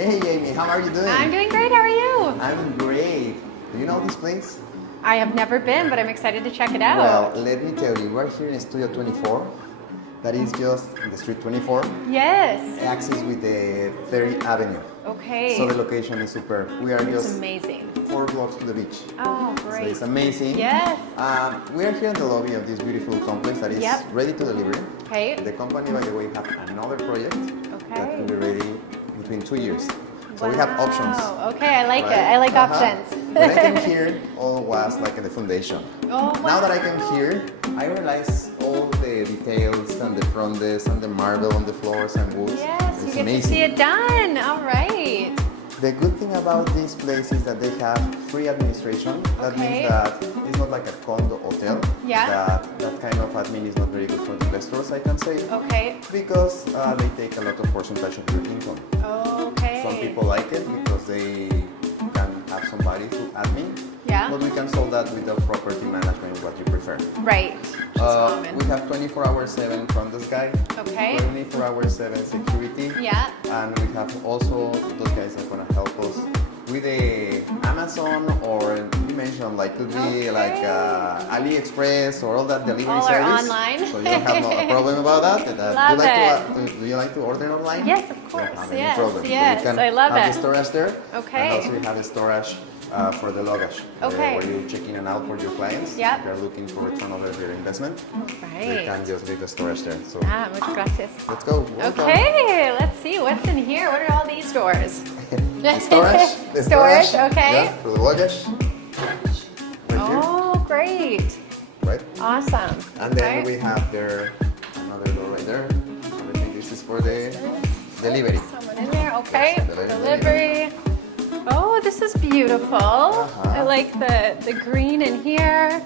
Hey Amy, how are you doing? I'm doing great, how are you? I'm great. Do you know this place? I have never been, but I'm excited to check it out. Well, let me tell you, we're here in Studio 24. That is just in the street 24. Yes. Access with the 30th Avenue. Okay. So the location is superb. We are It's just amazing. 4 blocks to the beach. Oh, So great. it's amazing. Yes. We are here in the lobby of this beautiful complex that is ready to deliver. Okay. The company, by the way, have another project that will be ready between 2 years. So we have options. Okay, I like right? it. I like options. When I came here, all was like in the foundation. Oh, wow. Now that I came here, I realize all the details and the front desk and the marble on the floors and woods. Yes, you It's get amazing. to see it done. All right. The good thing about this place is that they have free administration. That means that it's not like a condo hotel. Yeah. That kind of admin is not very good for investors, I can say. Okay. Because they take a lot of percentage of your income. Okay. Some people like it because they can have somebody to admin. Yeah. But we can solve that with the property management, what you prefer. Right. Which is common. We have 24/7 front desk guy. Okay. 24/7 security. Yeah. And we have also those guys that are gonna help us with the Amazon, or you mentioned like could be like AliExpress or all that delivery All service. are online. So you don't have no problem about that. Love Do you like to order online? Yes, of course. Don't have any Yes, problem. yes, So you can I love have it. the storage there. Okay. And also you have a storage for the luggage. Okay. Where you check in and out for your clients. Yep. If they're looking for return over their investment. Right. You can just leave the storage there. So Muchas gracias. let's go. Welcome. Okay, let's see what's in here. What are all these doors? The storage. The Storage, okay. Yeah, for the luggage. Right here. Oh, great. Right. Awesome. And then Okay. we have there another door right there. I think this is for the delivery. Someone in there, okay. Yes, Delivery. Oh, this is beautiful. I like the green in here.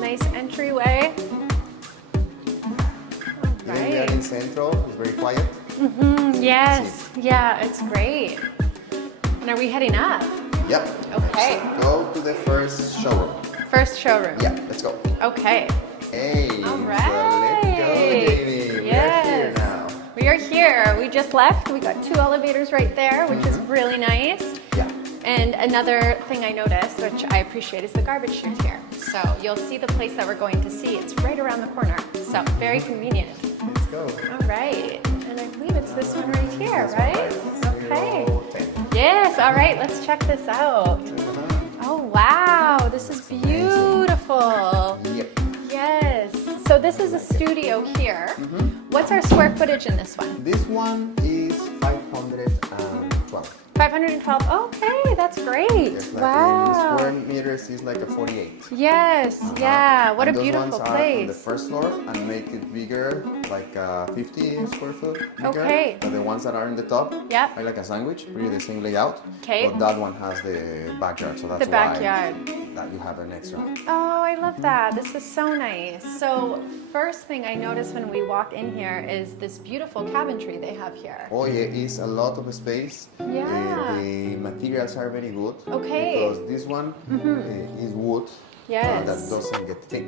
Nice entryway. All Even we are right. in Central, it's very quiet. Yes. Yeah, it's great. And are we heading up? Yep. Okay. So go to the first showroom. First showroom. Yeah, let's go. Okay. Hey, All so right. let's go, Jamie. Yes. We are here now. We are here. We just left. We got 2 elevators right there, which is really nice. Yeah. And another thing I noticed, which I appreciate, is the garbage chute here. So you'll see the place that we're going to see. It's right around the corner. So very convenient. Let's go. All right. And I believe it's this one right here, right? Okay. 010. Yes. All right. Let's check this out. Oh, wow. This is beautiful. Yep. Yes. So this is a studio here. What's our square footage in this one? This one is 512. 512. Okay, that's great. Yes, like in Wow. square meters is like a 48. Yes, yeah. What a And those beautiful ones are on the place. first floor and make it bigger, like 50 square foot bigger. Okay. But the ones that are in the top Yep. are like a sandwich, really the same layout. Okay. But that one has the backyard, so that's The backyard. why that you have an extra. Oh, I love that. This is so nice. So first thing I noticed when we walked in here is this beautiful cabinetry they have here. Oh yeah, it's a lot of space. Yeah. The materials are very good. Okay. Because this one is wood. Yes. That doesn't get thick.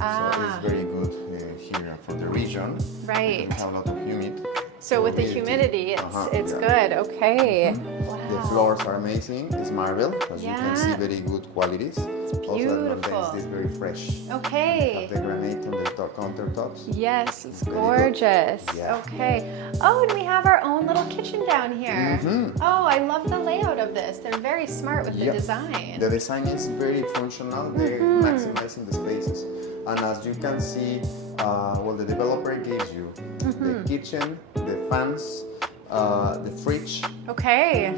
Ah. So it's very good here for the region. Right. We have a lot of humid. So with the humidity, it's good. Okay. Wow. The floors are amazing. It's marble, as you can see, Yeah. very good qualities. Also, that beautiful. is very fresh. Okay. Have the granite on the countertops. Yes, it's Very good. gorgeous. Yeah. Okay. Oh, and we have our own little kitchen down here. Oh, I love the layout of this. They're very smart with the Yep. design. The design is very functional. They're maximizing the spaces. And as you can see, well, the developer gives you the kitchen, the fans, the fridge. Okay.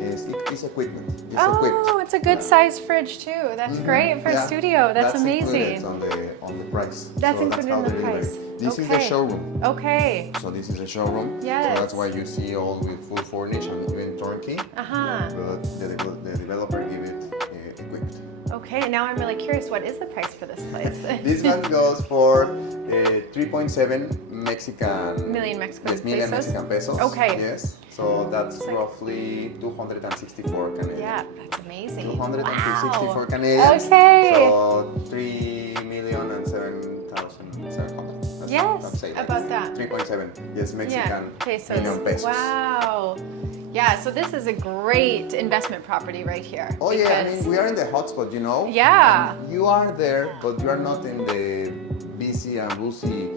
It's equipment. It's Oh, equipped. it's a good size fridge too. That's great for a Yeah. studio. That's amazing. Included on the price. That's So included how in the they deliver price. it. This is the Okay. showroom. Okay. So this is a showroom. Yes. So that's why you see all with full furnish and even turnkey. Uh-huh. The developer give it equipped. Okay, now I'm really curious. What is the price for this place? This one goes for 3.7 Mexican. Million Mexican yes, million pesos? Mexican pesos. Okay. Yes. So that's roughly 264 Canadian. Yeah, that's amazing. 264 Wow. Canadian. Okay. So 3,007,700. Yes, about that. 3.7. Yes, Mexican pesos. million pesos. Wow. Yeah, so this is a great investment property right here. Oh yeah, I because- mean, we are in the hotspot, you know? Yeah. And you are there, but you are not in the busy and busy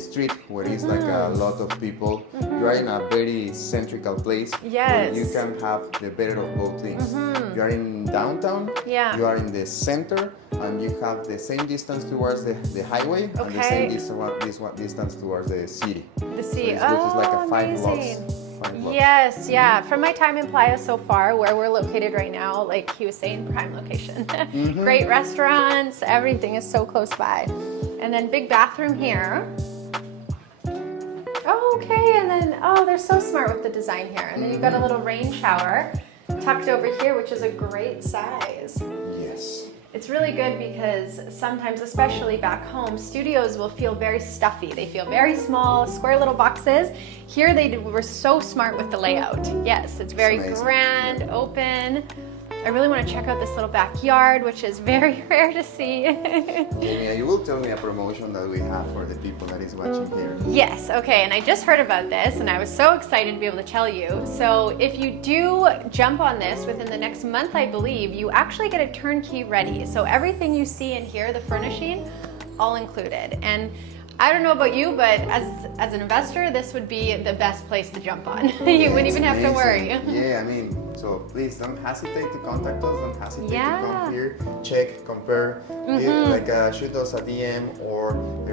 street where it's like a lot of people. You are in a very centrical place where you Yes. can have the better of both things. You are in downtown, Yeah. you are in the center, and you have the same distance towards the highway and the Okay. same distance towards the city. The So sea. it's good. It's like a Oh, 5 blocks. amazing. 5 blocks. Yes, yeah. From my time in Playa so far, where we're located right now, like he was saying, prime location. Great restaurants, everything is so close by. And then big bathroom here. Oh, okay, and then, oh, they're so smart with the design here. And then you've got a little rain shower tucked over here, which is a great size. Yes. It's really good because sometimes, especially back home, studios will feel very stuffy. They feel very small, square little boxes. Here they were so smart with the layout. Yes, it's very amazing. grand, open. I really want to check out this little backyard, which is very rare to see. Yeah, you will tell me a promotion that we have for the people that is watching here. Yes, okay, and I just heard about this and I was so excited to be able to tell you. So if you do jump on this within the next month, I believe, you actually get a turnkey ready. So everything you see in here, the furnishing, all included. And I don't know about you, but as an investor, this would be the best place to jump on. You wouldn't even have to worry. Yeah, I mean, so please don't hesitate to contact us. Don't hesitate to Yeah. come here, check, compare, shoot us a DM or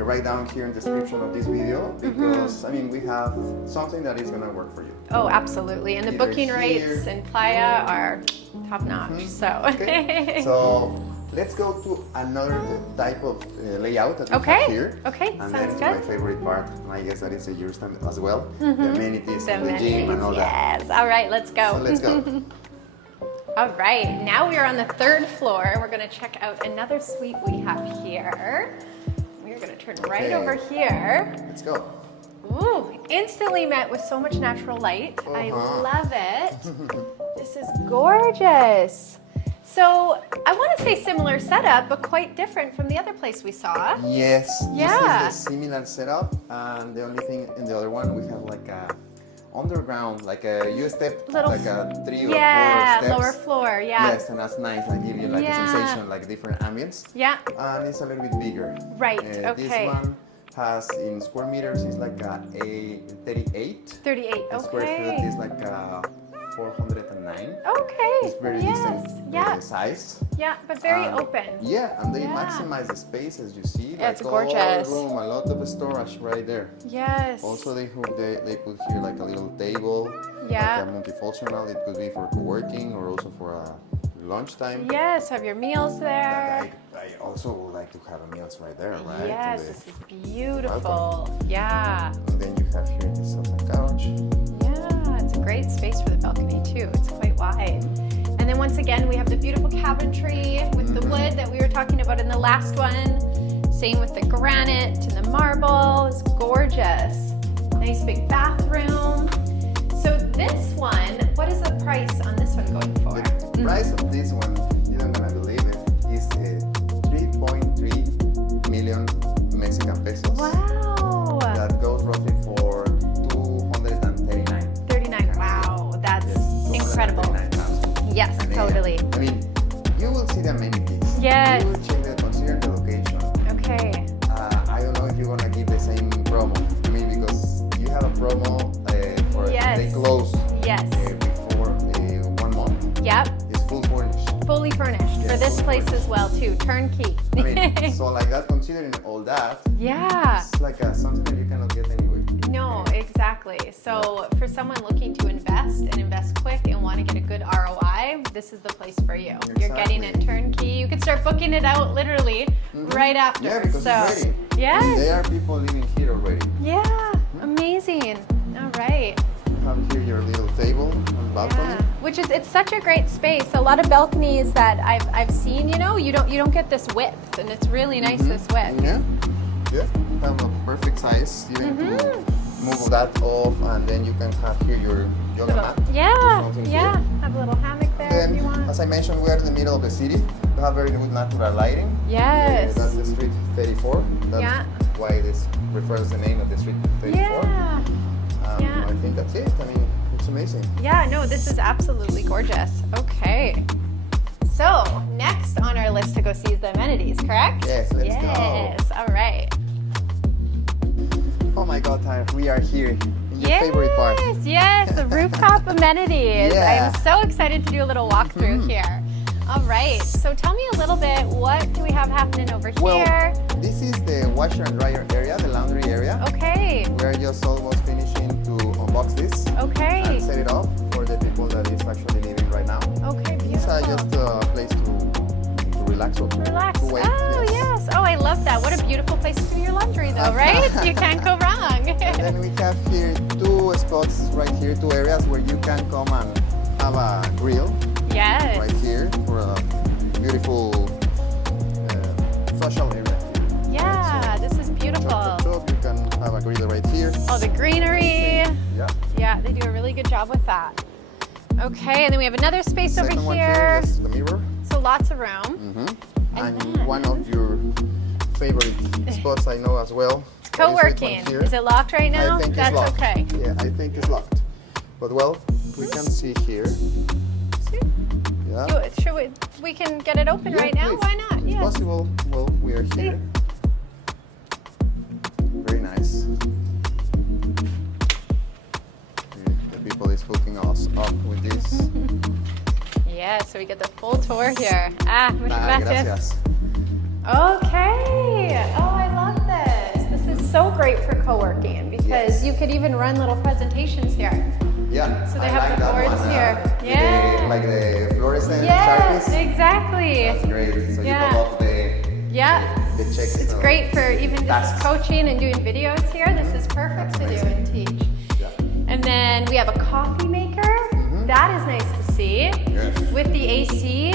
write down here in the description of this video because I mean we have something that is gonna work for you. Oh, absolutely. And the Either booking rates here. in Playa are top notch. So. Okay. So let's go to another type of layout that we Okay. have here. Okay, And sounds then to good. my favorite part, and I guess that is yours as well, the amenities, The and the gym and all that. yes. All right, let's go. So let's go. All right, now we are on the 3rd floor and we're gonna check out another suite we have here. We're gonna turn right Okay. over here. Let's go. Ooh, instantly met with so much natural light. I love it. This is gorgeous. So I want to say similar setup, but quite different from the other place we saw. Yes, Yeah. this is a similar setup, and the only thing in the other one we have like a underground, like a you step Little- like a 3 or 4 Yeah, steps. lower floor, yeah. Yes, and that's nice. And give you like Yeah. a sensation, like different ambience. Yeah, And it's a little bit bigger. Right, This okay. one has in square meters is like a 38. 38, Square foot okay. is like a 409. Okay, It's very yes, decent yeah, size. yeah, but very And- open. Yeah, and they Yeah. maximize the space as you see. Yeah, it's all gorgeous. room, a lot of storage right there. Yes. Also, they put here like a little table, Yeah. like a multifunctional. It could be for co-working or also for a lunchtime. Yes, have your meals But there. I also would like to have a meals right there, right? Yes, To the- this is beautiful. Yeah. And then you have here the sofa couch. Yeah, it's a great space for the balcony too. It's quite wide. And then once again, we have the beautiful cabinetry with the wood that we were talking about in the last one. Same with the granite and the marble. It's gorgeous. Nice big bathroom. So this one, what is the price on this one going for? The price of this one, you don't gonna believe it, is 3.3 million Mexican pesos. Wow. That goes roughly for 239. 39. Wow, that's Yes, incredible. 239,000. Yes, And, totally. I mean, you will see the amenities. Yes. You will check consider the location. Okay. I don't know if you're gonna give the same promo. I mean, because you have a promo for Yes. they close Yes. before 1 month. Yep. It's full furnished. Fully furnished for Yes, this fully place furnished. as well too. Turnkey. I mean, so like that, considering all that, Yeah. it's like something that you cannot get anywhere. No, exactly. So for someone looking to invest and invest quick and want to get a good ROI, this is the place for you. You're getting it Exactly. turnkey. You could start booking it out literally right after. Yeah, because so, it's ready. yes. And there are people living here already. Yeah, amazing. All right. You have here your little table and balcony. Yeah. Which is, it's such a great space. A lot of balconies that I've seen, you know, you don't get this width, and it's really nice this width. Yeah. Yeah. Have a perfect size. Even to move that off, and then you can have here your yoga mat. Yeah, Something yeah. here. Have a little hammock there if Then, you want. as I mentioned, we are in the middle of the city. We have very good natural lighting. Yes. That's the street 34. That's Yeah. why this refers the name of the street 34. Yeah. Yeah. I think that's it. I mean, it's amazing. Yeah, no, this is absolutely gorgeous. Okay. So, next on our list to go see is the amenities, correct? Yes, let's go. Yes, all right. Oh my God, Tyre, we are here in your favorite part. Yes, the rooftop amenities. Yeah. I'm so excited to do a little walkthrough here. All right, so tell me a little bit, what do we have happening over Well, here? this is the washer and dryer area, the laundry area. Okay, We're just almost finishing to unbox this okay, and set it up for the people that is actually living right now. okay, It's beautiful. just a place to relax or to Relax. wait. Oh, yes. Oh, I love that. What a beautiful place to do your laundry, though, right? You can't go wrong. And then we have here two spots right here, two areas where you can come and have a grill Yes. right here for a beautiful social area here. Yeah, this is beautiful. You can have a grill right here. Oh, the greenery. Yeah. Yeah, they do a really good job with that. Okay, and then we have another space Second over one here. is the mirror. So lots of room. And then- one of your favorite spots I know as well. Co-working. Is it locked right now? I think That's it's locked. okay. Yeah, I think it's locked. But well, we can see here. Yeah. Should we can get it open Yeah, right now? please. Why not? It's Yes. possible. Well, we are here. Very nice. The people is hooking us up with this. Yeah, so we get the full tour here. Muchas gracias. Gracias. Okay. Oh, I love this. This is so great for co-working because Yes. you could even run little presentations here. Yeah. So they I have like the that boards one, here. with Yeah. like the fluorescent Yes, Sharpies. exactly. That's great. So Yeah. you put up Yeah. the checks. It's great for even just tasks. coaching and doing videos here. This is perfect to do amazing. and teach. Yeah. And then we have a coffee maker. That is nice to see. Yes. With the AC.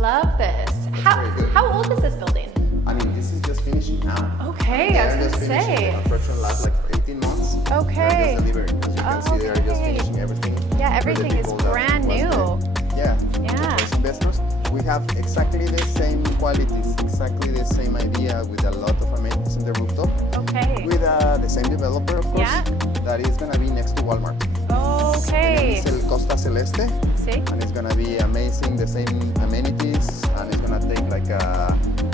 Love this. very good. How old is this building? I mean, this is just finishing now. Okay, I was They're just gonna finishing. say. The construction lasts like for 18 months. Okay. They're just delivering. As you can see, they're just Okay. finishing everything. Yeah, for the everything is people that brand was new. there. Yeah. Yeah. As investors, we have exactly the same qualities, exactly the same idea with a lot of amenities in the rooftop. Okay. With the same developer, of course. Yeah. That is gonna be next to Walmart. Okay. It's El Costa Celeste. See? And it's gonna be amazing, the same amenities, and it's gonna take like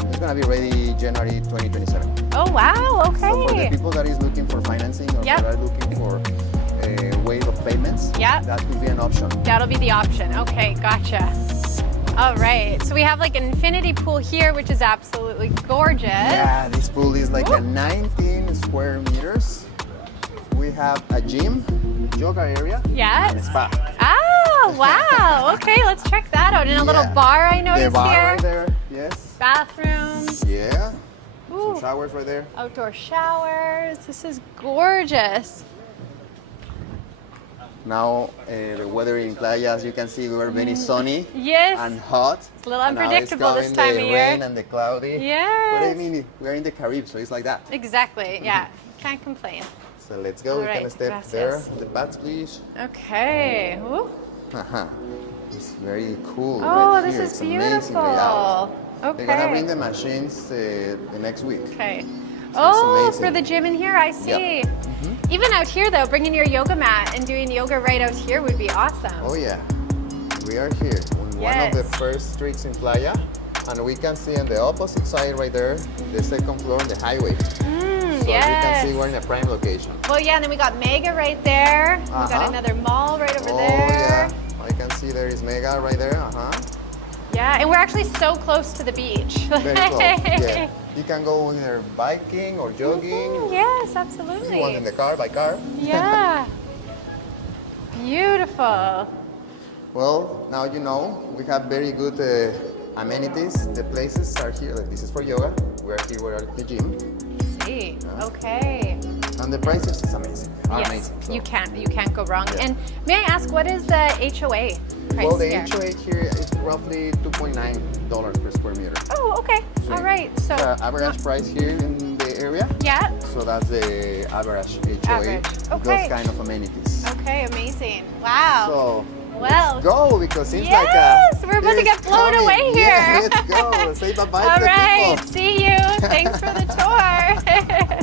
it's gonna be ready January 2027. Oh wow. So for the Okay. people that is looking for financing or Yep. that are looking for a way of payments, Yep. that could be an option. That'll be the option. Okay, gotcha. All right. So we have like an infinity pool here, which is absolutely gorgeous. Yeah, this pool is like Woo. a 19 square meters. We have a gym, yoga area, Yes. and a spa. Oh, wow. Okay, let's check that out. And a little Yeah. bar I noticed The bar here. right there, yes. Bathrooms. Yeah, Ooh. some showers right there. Outdoor showers. This is gorgeous. Now the weather in Playa, as you can see, we were very sunny Yes. and hot. It's a little And now unpredictable this it's time coming of the year. rain and the cloudy. Yes. But I mean, we're in the Caribbean, so it's like that. Exactly. Yeah. Can't complain. So let's go. All We right, can step gracias. there. The bats, please. Okay. Ooh. Haha. It's very cool. Oh, right this here. is It's amazing layout. beautiful. They're gonna bring Okay. the machines the next week. Okay. So Oh, it's for amazing. the gym in here, I see. Even out here though, bringing your yoga mat and doing yoga right out here would be awesome. Oh yeah, we are here on one of the Yes. first streets in Playa, and we can see on the opposite side right there, the second floor on the highway. So Yes. you can see we're in a prime location. Well, yeah, and then we got Mega right there. We got Uh-huh. another mall right over Oh there. yeah, I can see there is Mega right there. Yeah, and we're actually so close to the beach. Very close. Yeah, you can go either biking or jogging. Yes, If absolutely. you want in the car, by car. Yeah. Beautiful. Well, now you know we have very good amenities. The places are here. Like, this is for yoga. We're here. We're at the gym, See. Okay. and the prices is amazing. Are Yes, amazing. So- you can't go wrong. Yeah. And may I ask, what is the HOA price Well, the here? HOA here is roughly $2.9 per square meter. Oh, okay. So All right. So The average price here in the area. yeah. So that's the average HOA. Average. with Okay. Those kind of amenities. Okay. Amazing. Wow. So well. let's go because it's Yes, like a. we're about to it's get blown coming. away Yeah, here. let's go. Say bye-bye All to the right. people. See you. Thanks for the tour.